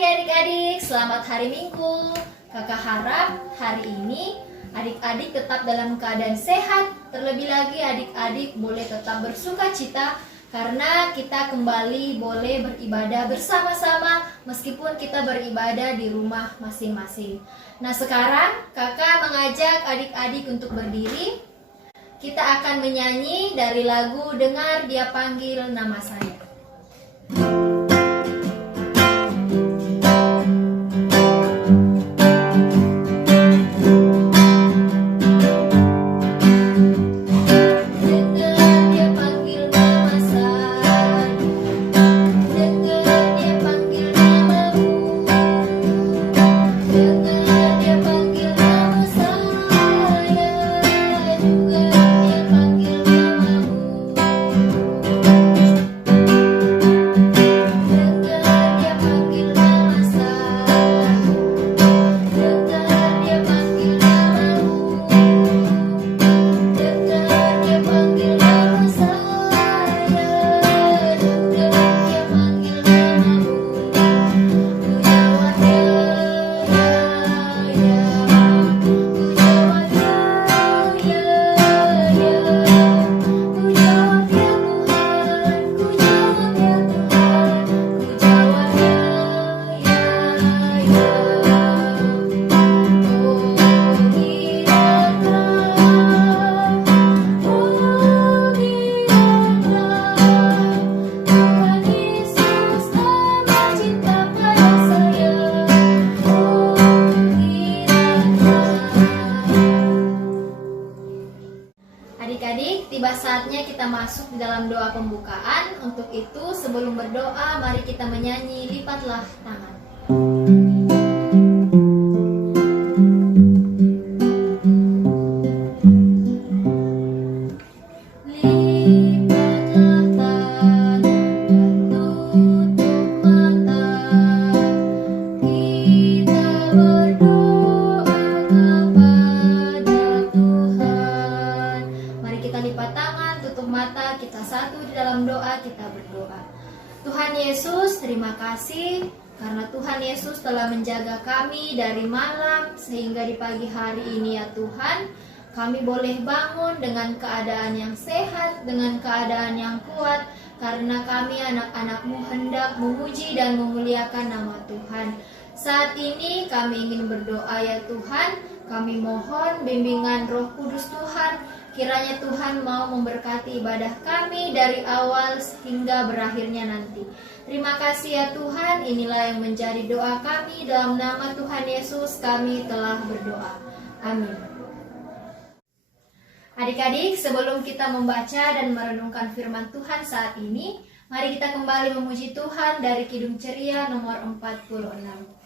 pagi adik-adik, selamat hari Minggu. Kakak harap hari ini adik-adik tetap dalam keadaan sehat. Terlebih lagi adik-adik boleh tetap bersuka cita karena kita kembali boleh beribadah bersama-sama meskipun kita beribadah di rumah masing-masing. Nah, sekarang kakak mengajak adik-adik untuk berdiri. Kita akan menyanyi dari lagu Dengar Dia Panggil Nama Saya. Adik-adik, tiba saatnya kita masuk di dalam doa pembukaan. Untuk itu, sebelum berdoa, mari kita menyanyi Lipatlah Tangan. Kita satu di dalam doa, kita berdoa. Tuhan Yesus, terima kasih karena Tuhan Yesus telah menjaga kami dari malam sehingga di pagi hari ini ya Tuhan, kami boleh bangun dengan keadaan yang sehat, dengan keadaan yang kuat karena kami anak-anak-Mu hendak memuji dan memuliakan nama Tuhan. Saat ini kami ingin berdoa ya Tuhan, kami mohon bimbingan Roh Kudus Tuhan. Kiranya Tuhan mau memberkati ibadah kami dari awal hingga berakhirnya nanti. Terima kasih ya Tuhan, inilah yang menjadi doa kami. Dalam nama Tuhan Yesus kami telah berdoa. Amin. Adik-adik, sebelum kita membaca dan merenungkan firman Tuhan saat ini, mari kita kembali memuji Tuhan dari Kidung Ceria nomor 46.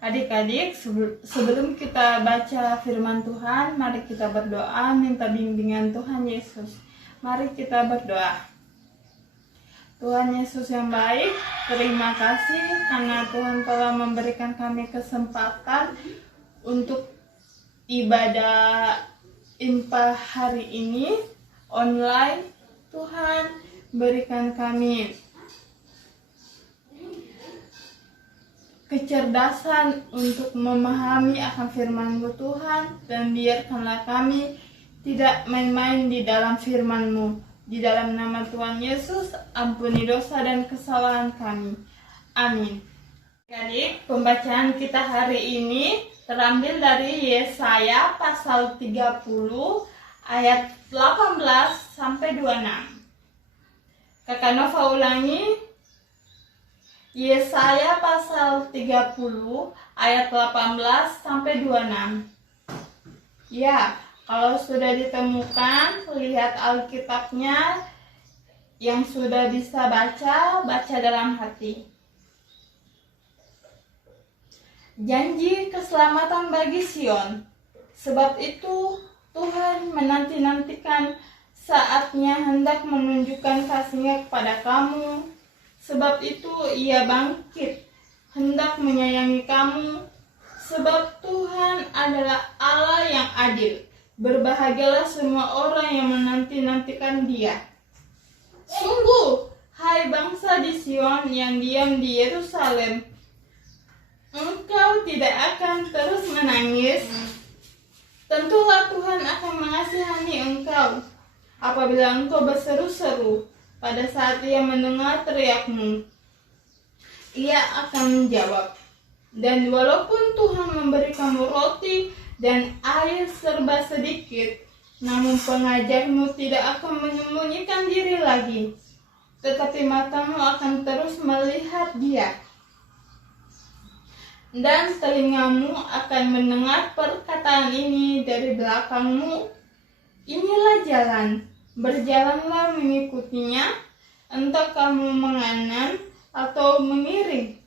Adik-adik, sebelum kita baca firman Tuhan, mari kita berdoa minta bimbingan Tuhan Yesus. Mari kita berdoa. Tuhan Yesus yang baik, terima kasih karena Tuhan telah memberikan kami kesempatan untuk ibadah Impa hari ini online. Tuhan, berikan kami kecerdasan untuk memahami akan firman-Mu Tuhan, dan biarkanlah kami tidak main-main di dalam firman-Mu. Di dalam nama Tuhan Yesus, ampuni dosa dan kesalahan kami. Amin. Adik, pembacaan kita hari ini terambil dari Yesaya pasal 30 ayat 18 sampai 26. Kakak Nova ulangi. Yesaya pasal 30 ayat 18 sampai 26. Ya, kalau sudah ditemukan, lihat Alkitabnya. Yang sudah bisa baca, baca dalam hati. Janji keselamatan bagi Sion. Sebab itu Tuhan menanti-nantikan saatnya hendak menunjukkan kasih-Nya kepada kamu. Sebab itu Ia bangkit, hendak menyayangi kamu. Sebab Tuhan adalah Allah yang adil. Berbahagialah semua orang yang menanti-nantikan Dia. Sungguh, hai bangsa di Sion yang diam di Yerusalem, engkau tidak akan terus menangis. Tentulah Tuhan akan mengasihani engkau apabila engkau berseru-seru. Pada saat Ia mendengar teriakmu, Ia akan menjawab. Dan walaupun Tuhan memberi kamu roti dan air serba sedikit, namun pengajarmu tidak akan menyembunyikan diri lagi, tetapi matamu akan terus melihat Dia, dan telingamu akan mendengar perkataan ini dari belakangmu. Inilah jalan, berjalanlah mengikutinya, entah kamu menganan atau mengiring.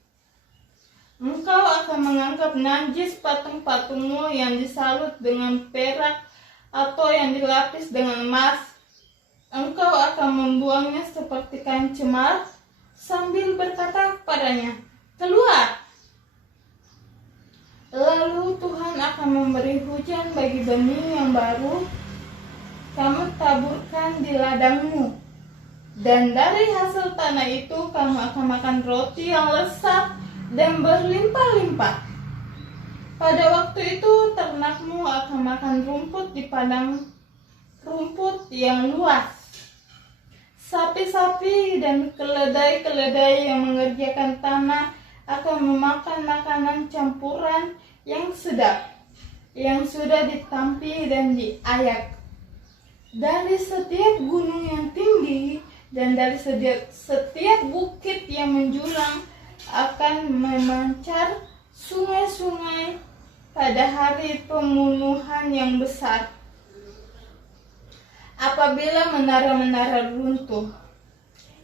Engkau akan menganggap najis patung-patungmu yang disalut dengan perak atau yang dilapis dengan emas. Engkau akan membuangnya seperti kain cemar sambil berkata kepadanya, keluar. Lalu Tuhan akan memberi hujan bagi benih yang baru kamu taburkan di ladangmu, dan dari hasil tanah itu kamu akan makan roti yang lezat dan berlimpah-limpah. Pada waktu itu ternakmu akan makan rumput di padang rumput yang luas. Sapi-sapi dan keledai-keledai yang mengerjakan tanah akan memakan makanan campuran yang sedap, yang sudah ditampi dan diayak. Dari setiap gunung yang tinggi dan dari setiap bukit yang menjulang akan memancar sungai-sungai pada hari pembunuhan yang besar. Apabila menara-menara runtuh,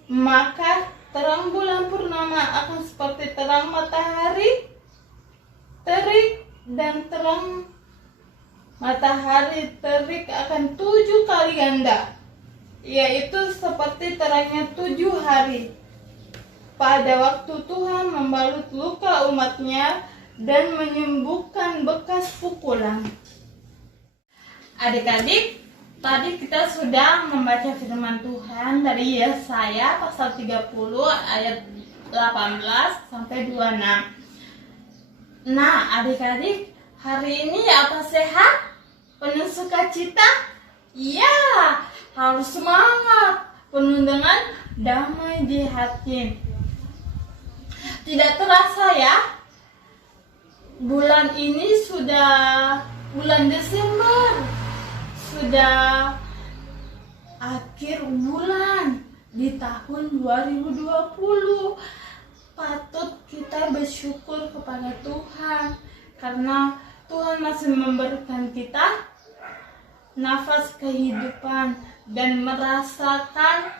maka terang bulan purnama akan seperti terang matahari terik, dan terang matahari terik akan 7 kali ganda, yaitu seperti terangnya 7 hari. Pada waktu Tuhan membalut luka umat-Nya dan menyembuhkan bekas pukulan. Adik-adik, tadi kita sudah membaca firman Tuhan dari Yesaya pasal 30 ayat 18 sampai 26. Nah, adik-adik, hari ini apa sehat? Penuh sukacita? Ya, harus semangat, penuh dengan damai di hati. Tidak terasa ya, bulan ini sudah bulan Desember, sudah akhir bulan di tahun 2020. Patut kita bersyukur kepada Tuhan karena Tuhan masih memberikan kita nafas kehidupan dan merasakan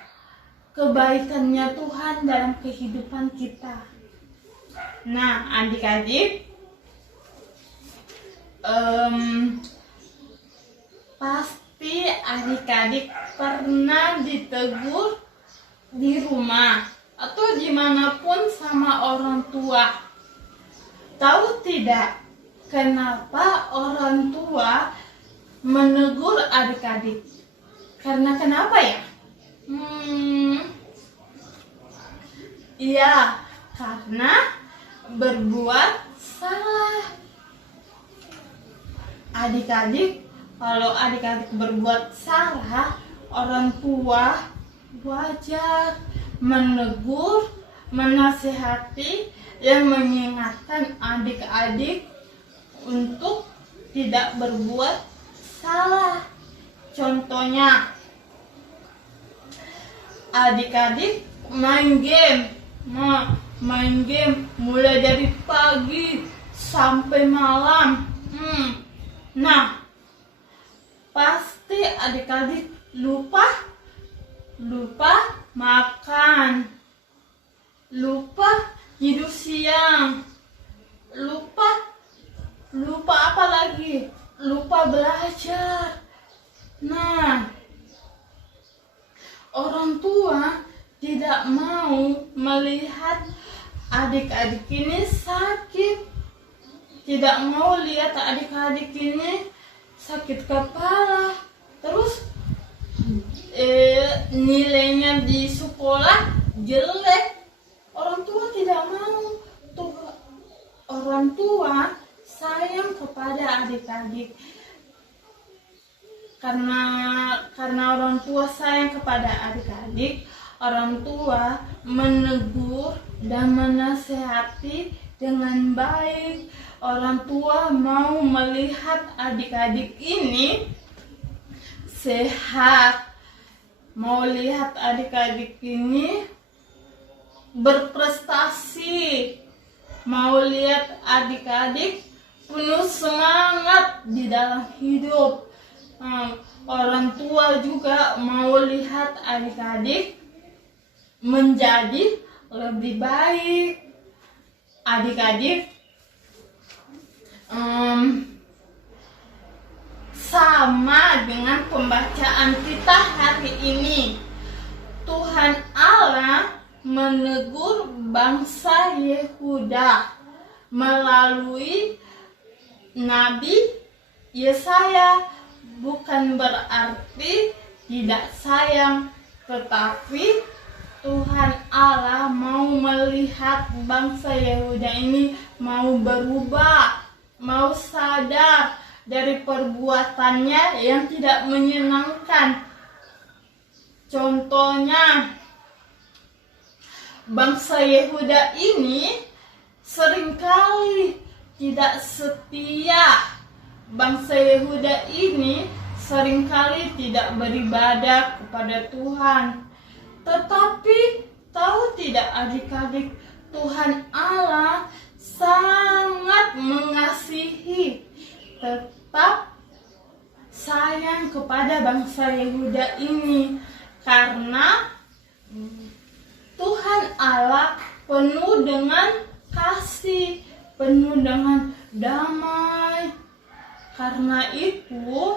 kebaikannya Tuhan dalam kehidupan kita. Nah, adik-adik, pasti adik-adik pernah ditegur di rumah atau dimanapun sama orang tua. Tahu tidak kenapa orang tua menegur adik-adik? Karena kenapa ya? Iya, karena berbuat salah. Adik-adik Kalau adik-adik berbuat salah, orang tua wajar menegur, menasihati, dan mengingatkan adik-adik untuk tidak berbuat salah. Contohnya, adik-adik main game mulai dari pagi sampai malam. Nah, pasti adik-adik lupa makan, lupa tidur siang, lupa apa lagi? Lupa belajar. Nah, orang tua tidak mau melihat adik-adik ini sakit, tidak mau lihat adik-adik ini sakit kepala, terus nilainya di sekolah jelek. Orang tua tidak mau. Orang tua sayang kepada adik-adik. Karena orang tua sayang kepada adik-adik, orang tua menegur dan menasehati dengan baik. Orang tua mau melihat adik-adik ini sehat, mau lihat adik-adik ini berprestasi, mau lihat adik-adik penuh semangat di dalam hidup. Orang tua juga mau lihat adik-adik menjadi lebih baik. Adik-adik sama dengan pembacaan kita hari ini. Tuhan Allah menegur bangsa Yehuda melalui Nabi Yesaya. Bukan berarti tidak sayang, tetapi Tuhan Allah mau melihat bangsa Yehuda ini mau berubah, mau sadar dari perbuatannya yang tidak menyenangkan. Contohnya, bangsa Yehuda ini seringkali tidak setia. Bangsa Yehuda ini seringkali tidak beribadah kepada Tuhan. Tetapi tahu tidak adik-adik, Tuhan Allah sangat mengasihi, tetap sayang kepada bangsa Yehuda ini, karena Tuhan Allah penuh dengan kasih, penuh dengan damai. Karena itu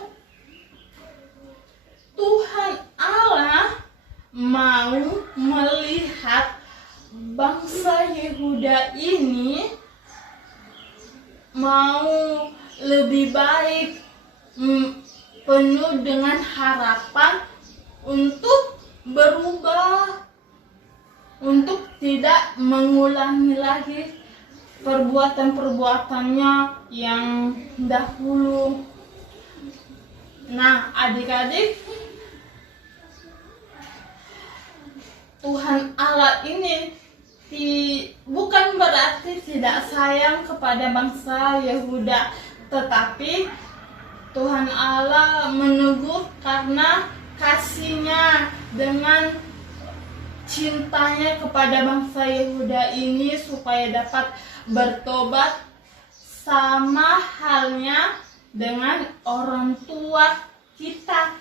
Tuhan Allah mau melihat bangsa Yehuda ini mau lebih baik, penuh dengan harapan untuk berubah, untuk tidak mengulangi lagi perbuatan-perbuatannya yang dahulu. Nah, adik-adik, Tuhan Allah ini bukan berarti tidak sayang kepada bangsa Yehuda, tetapi Tuhan Allah menegur karena kasihnya, dengan cintanya kepada bangsa Yehuda ini supaya dapat bertobat, sama halnya dengan orang tua kita.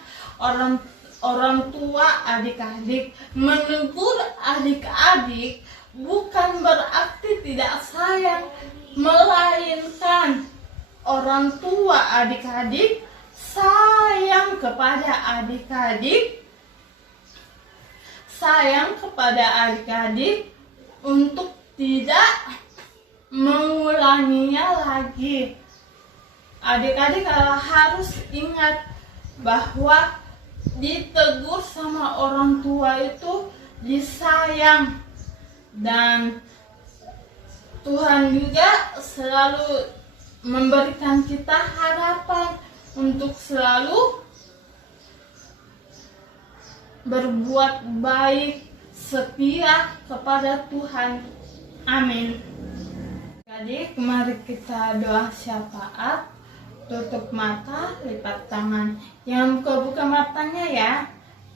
Orang tua adik-adik menegur adik-adik bukan berarti tidak sayang, melainkan orang tua adik-adik sayang kepada adik-adik, untuk tidak mengulanginya lagi. Adik-adik harus ingat bahwa ditegur sama orang tua itu disayang, dan Tuhan juga selalu memberikan kita harapan untuk selalu berbuat baik, setia kepada Tuhan. Amin. Adik, mari kita doa syafaat. Tutup mata, lipat tangan. Jangan buka-buka matanya ya.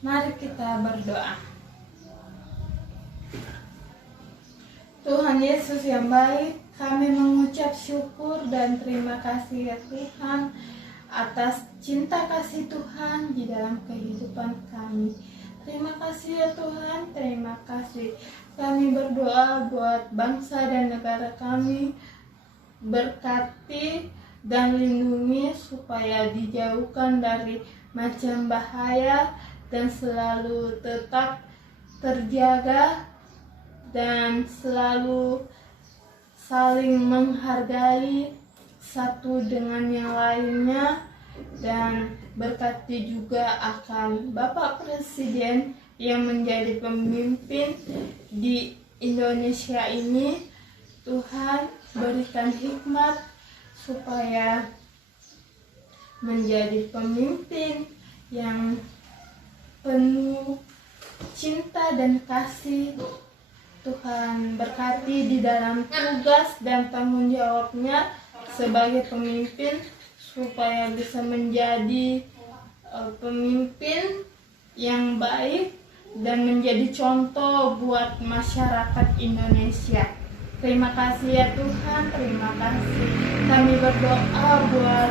Mari kita berdoa. Tuhan Yesus yang baik, kami mengucap syukur dan terima kasih ya Tuhan atas cinta kasih Tuhan di dalam kehidupan kami. Terima kasih ya Tuhan, terima kasih. Kami berdoa buat bangsa dan negara kami, berkati dan lindungi supaya dijauhkan dari macam bahaya dan selalu tetap terjaga dan selalu saling menghargai satu dengan yang lainnya, dan berkati juga akan Bapak Presiden yang menjadi pemimpin di Indonesia ini. Tuhan berikan hikmat supaya menjadi pemimpin yang penuh cinta dan kasih. Tuhan berkati di dalam tugas dan tanggung jawabnya sebagai pemimpin supaya bisa menjadi pemimpin yang baik dan menjadi contoh buat masyarakat Indonesia. Terima kasih ya Tuhan, terima kasih. Kami berdoa buat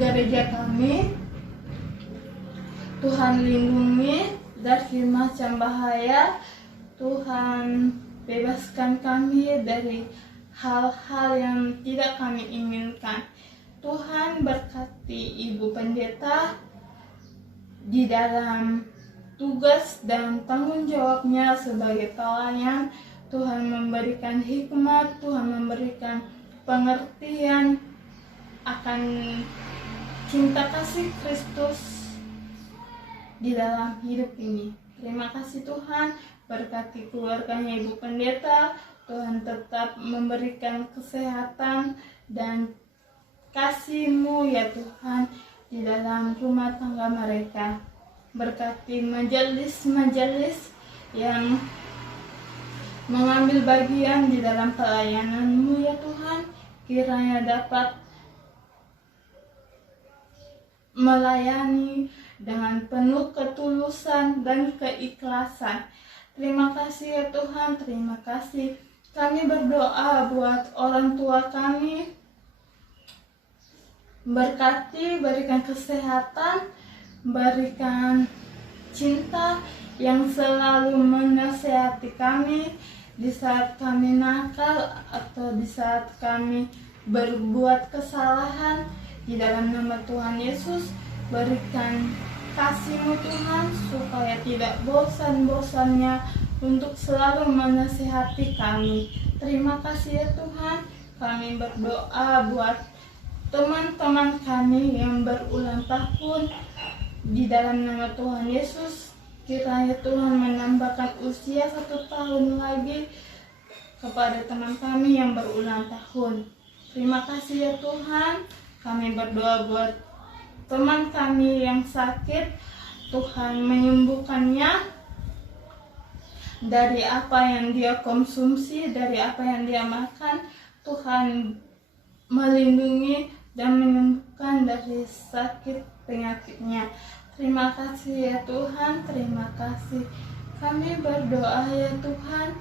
gereja kami. Tuhan lindungi dari macam bahaya. Tuhan bebaskan kami dari hal-hal yang tidak kami inginkan. Tuhan berkati Ibu Pendeta di dalam tugas dan tanggung jawabnya sebagai pelayan. Tuhan memberikan hikmat, Tuhan memberikan pengertian akan cinta kasih Kristus di dalam hidup ini. Terima kasih Tuhan, berkati keluarganya Ibu Pendeta. Tuhan tetap memberikan kesehatan dan kasih-Mu ya Tuhan di dalam rumah tangga mereka. Berkati majelis-majelis yang mengambil bagian di dalam pelayanan-Mu ya Tuhan, kiranya dapat melayani dengan penuh ketulusan dan keikhlasan. Terima kasih ya Tuhan, terima kasih. Kami berdoa buat orang tua kami, berkati, berikan kesehatan, berikan cinta yang selalu menasihati kami di saat kami nakal atau di saat kami berbuat kesalahan. Di dalam nama Tuhan Yesus, berikan kasih-Mu Tuhan supaya tidak bosan-bosannya untuk selalu menasihati kami. Terima kasih ya Tuhan. Kami berdoa buat teman-teman kami yang berulang tahun. Di dalam nama Tuhan Yesus, kiranya Tuhan menambahkan usia 1 tahun lagi kepada teman kami yang berulang tahun. Terima kasih ya Tuhan. Kami berdoa buat teman kami yang sakit, Tuhan menyembuhkannya dari apa yang dia konsumsi, dari apa yang dia makan. Tuhan melindungi dan menyembuhkan dari sakit penyakitnya. Terima kasih ya Tuhan, terima kasih. Kami berdoa ya Tuhan,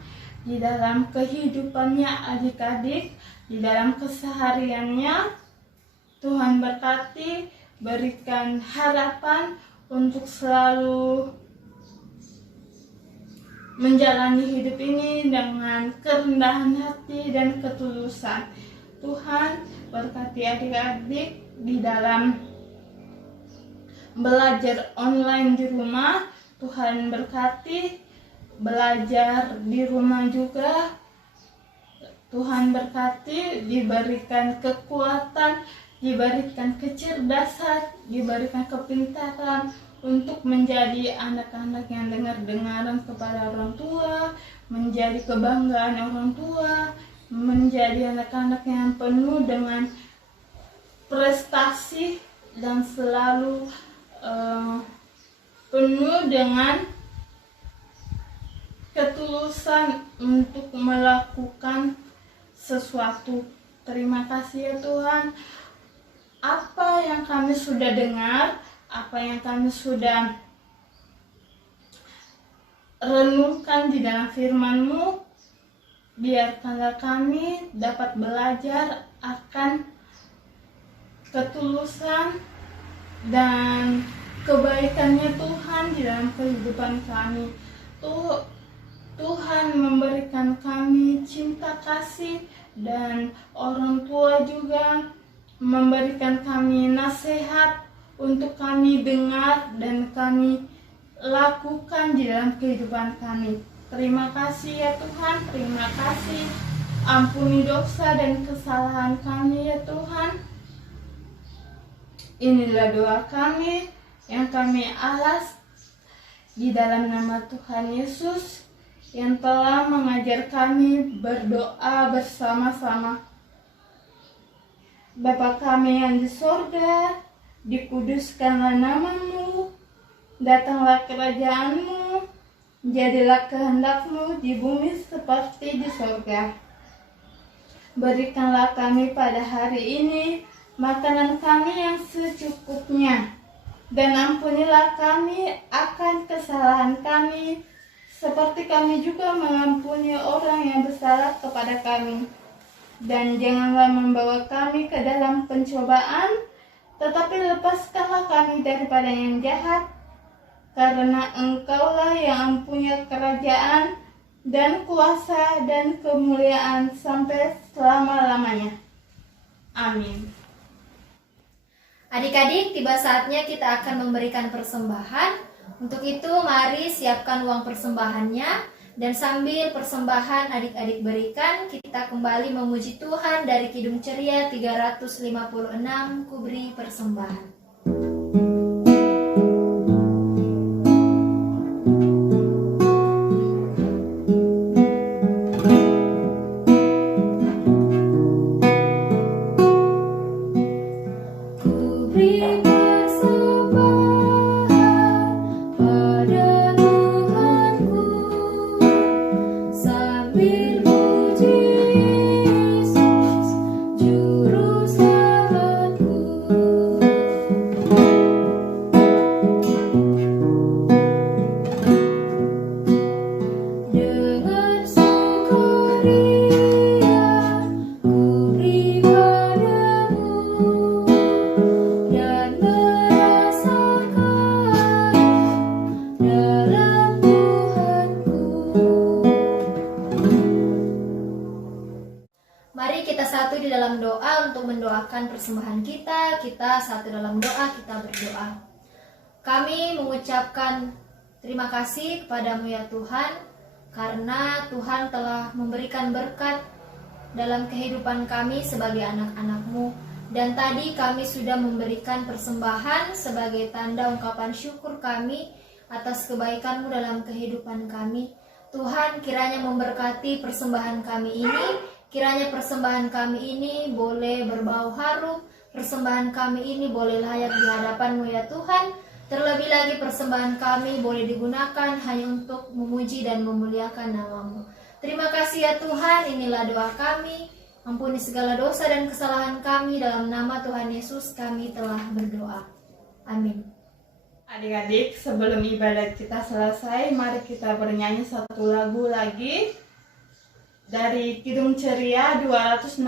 di dalam kehidupannya adik-adik, di dalam kesehariannya, Tuhan berkati, berikan harapan untuk selalu menjalani hidup ini dengan kerendahan hati dan ketulusan. Tuhan berkati adik-adik di dalam belajar online di rumah. Tuhan berkati belajar di rumah juga. Tuhan berkati, diberikan kekuatan, diberikan kecerdasan, diberikan kepintaran untuk menjadi anak-anak yang dengar-dengaran kepada orang tua, menjadi kebanggaan orang tua, menjadi anak-anak yang penuh dengan prestasi dan selalu penuh dengan ketulusan untuk melakukan sesuatu. Terima kasih ya Tuhan, apa yang kami sudah dengar, apa yang kami sudah renungkan di dalam firman-Mu, biarkanlah kami dapat belajar akan ketulusan dan kebaikannya Tuhan di dalam kehidupan kami. Tuhan memberikan kami cinta kasih, dan orang tua juga memberikan kami nasihat untuk kami dengar dan kami lakukan di dalam kehidupan kami. Terima kasih ya Tuhan, terima kasih. Ampuni dosa dan kesalahan kami ya Tuhan. Inilah doa kami yang kami alas di dalam nama Tuhan Yesus yang telah mengajar kami berdoa bersama-sama. Bapa kami yang di sorga, dikuduskanlah nama-Mu, datanglah kerajaan-Mu, jadilah kehendak-Mu di bumi seperti di sorga. Berikanlah kami pada hari ini makanan kami yang secukupnya, dan ampunilah kami akan kesalahan kami, seperti kami juga mengampuni orang yang bersalah kepada kami. Dan janganlah membawa kami ke dalam pencobaan, tetapi lepaskanlah kami daripada yang jahat, karena Engkaulah yang mempunyai kerajaan dan kuasa dan kemuliaan sampai selama-lamanya. Amin. Adik-adik, tiba saatnya kita akan memberikan persembahan. Untuk itu, mari siapkan uang persembahannya, dan sambil persembahan adik-adik berikan, kita kembali memuji Tuhan dari Kidung Ceria 356, Ku Beri Persembahan. Mari kita satu di dalam doa untuk mendoakan persembahan kita. Kita satu dalam doa, kita berdoa. Kami mengucapkan terima kasih kepadamu ya Tuhan, karena Tuhan telah memberikan berkat dalam kehidupan kami sebagai anak-anak-Mu. Dan tadi kami sudah memberikan persembahan sebagai tanda ungkapan syukur kami atas kebaikan-Mu dalam kehidupan kami. Tuhan kiranya memberkati persembahan kami ini. Kiranya persembahan kami ini boleh berbau harum, persembahan kami ini boleh layak di hadapan-Mu ya Tuhan. Terlebih lagi persembahan kami boleh digunakan hanya untuk memuji dan memuliakan nama-Mu. Terima kasih ya Tuhan, inilah doa kami. Ampuni segala dosa dan kesalahan kami, dalam nama Tuhan Yesus kami telah berdoa. Amin. Adik-adik, sebelum ibadat kita selesai, mari kita bernyanyi satu lagu lagi. Dari Kidung Ceria 265,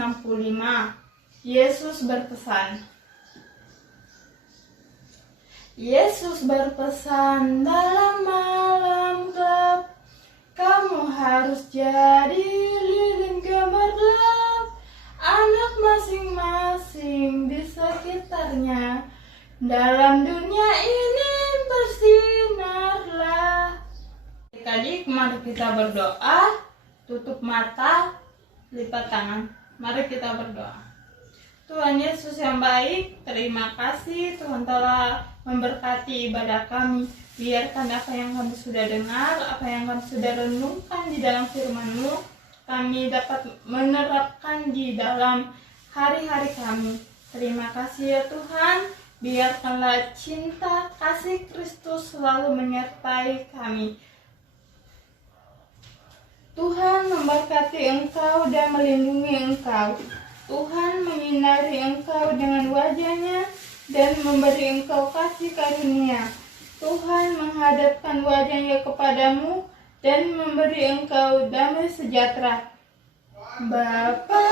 Yesus berpesan. Yesus berpesan dalam malam gelap, kamu harus jadi lilin gemerlap, anak masing-masing di sekitarnya, dalam dunia ini bersinarlah. Adik-adik, mari kita berdoa. Tutup mata, lipat tangan. Mari kita berdoa. Tuhan Yesus yang baik, terima kasih Tuhan telah memberkati ibadah kami. Biarkan apa yang kami sudah dengar, apa yang kami sudah renungkan di dalam firman-Mu, kami dapat menerapkan di dalam hari-hari kami. Terima kasih ya Tuhan. Biarkanlah cinta kasih Kristus selalu menyertai kami. Tuhan memberkati engkau dan melindungi engkau. Tuhan menyinari engkau dengan wajah-Nya dan memberi engkau kasih karunia. Tuhan menghadapkan wajah-Nya kepadamu dan memberi engkau damai sejahtera. Bapa,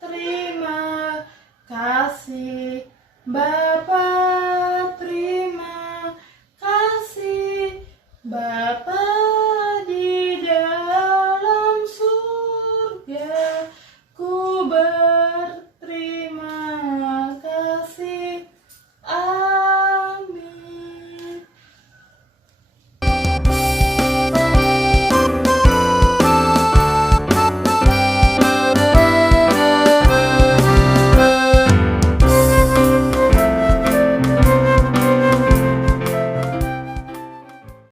terima kasih. Bapa, terima kasih. Bapa,